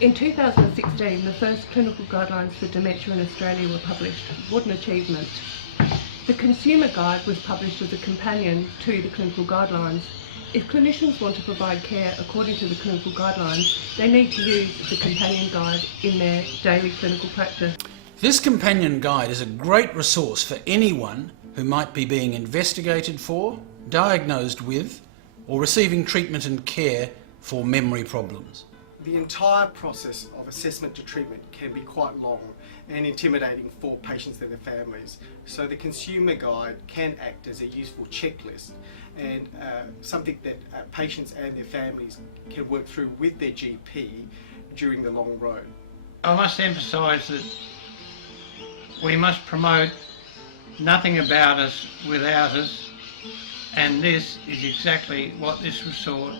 In 2016, the first clinical guidelines for dementia in Australia were published. What an achievement. The Consumer Guide was published as a companion to the clinical guidelines. If clinicians want to provide care according to the clinical guidelines, they need to use the companion guide in their daily clinical practice. This companion guide is a great resource for anyone who might be being investigated for, diagnosed with, or receiving treatment and care for memory problems. The entire process of assessment to treatment can be quite long and intimidating for patients and their families. So the Consumer Guide can act as a useful checklist and something that patients and their families can work through with their GP during the long road. I must emphasise that we must promote nothing about us without us, and this is exactly what this resort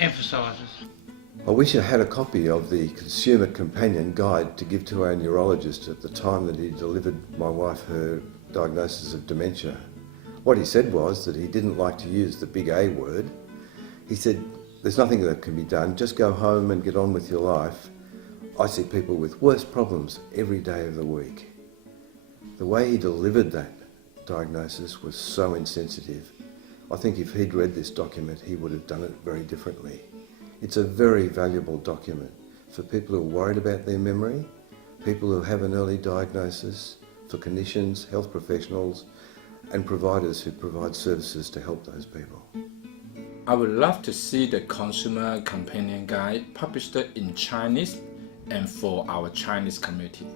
emphasises. I wish I had a copy of the Consumer Companion Guide to give to our neurologist at the time that he delivered my wife her diagnosis of dementia. What he said was that he didn't like to use the big A word. He said, there's nothing that can be done, just go home and get on with your life. I see people with worse problems every day of the week. The way he delivered that diagnosis was so insensitive. I think if he'd read this document, he would have done it very differently. It's a very valuable document for people who are worried about their memory, people who have an early diagnosis, for clinicians, health professionals, and providers who provide services to help those people. I would love to see the Consumer Companion Guide published in Chinese and for our Chinese community.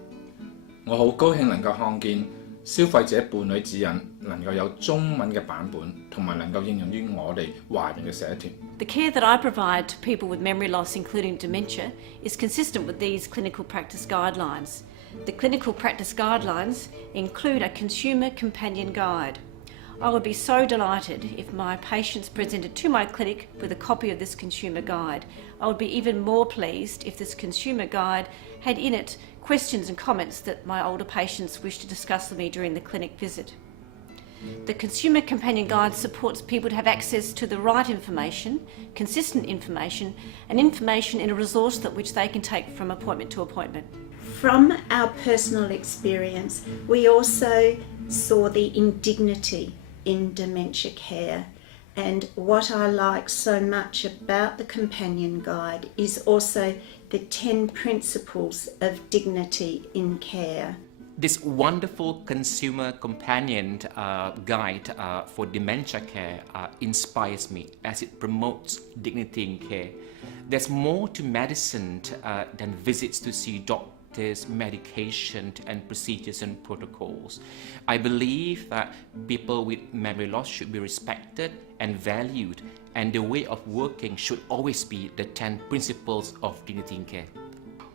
我好高興能夠看見消費者伴侶指引能夠有中文嘅版本，同埋能夠應用於我哋華人嘅社團。The care that I provide to people with memory loss, including dementia, is consistent with these clinical practice guidelines. The clinical practice guidelines include a consumer companion guide. I would be so delighted if my patients presented to my clinic with a copy of this consumer guide. I would be even more pleased if this consumer guide had in it questions and comments that my older patients wish to discuss with me during the clinic visit. The Consumer Companion Guide supports people to have access to the right information, consistent information, and information in a resource that which they can take from appointment to appointment. From our personal experience, we also saw the indignity in dementia care, and what I like so much about the Companion Guide is also the 10 principles of dignity in care. This wonderful consumer companion guide for dementia care inspires me as it promotes dignity in care. There's more to medicine than visits to see doctors, medication and procedures and protocols. I believe that people with memory loss should be respected and valued, and the way of working should always be the 10 principles of dignity in care.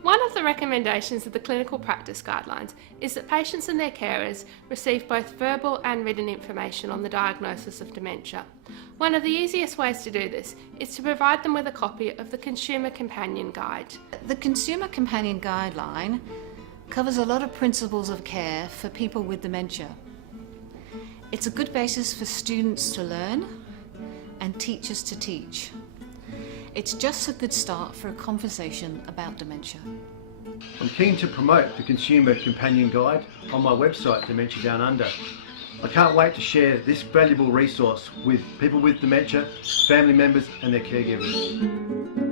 One of the recommendations of the clinical practice guidelines is that patients and their carers receive both verbal and written information on the diagnosis of dementia. One of the easiest ways to do this is to provide them with a copy of the Consumer Companion Guide. The Consumer Companion Guideline covers a lot of principles of care for people with dementia. It's a good basis for students to learn and teachers to teach. It's just a good start for a conversation about dementia. I'm keen to promote the Consumer Companion Guide on my website, Dementia Down Under. I can't wait to share this valuable resource with people with dementia, family members and their caregivers.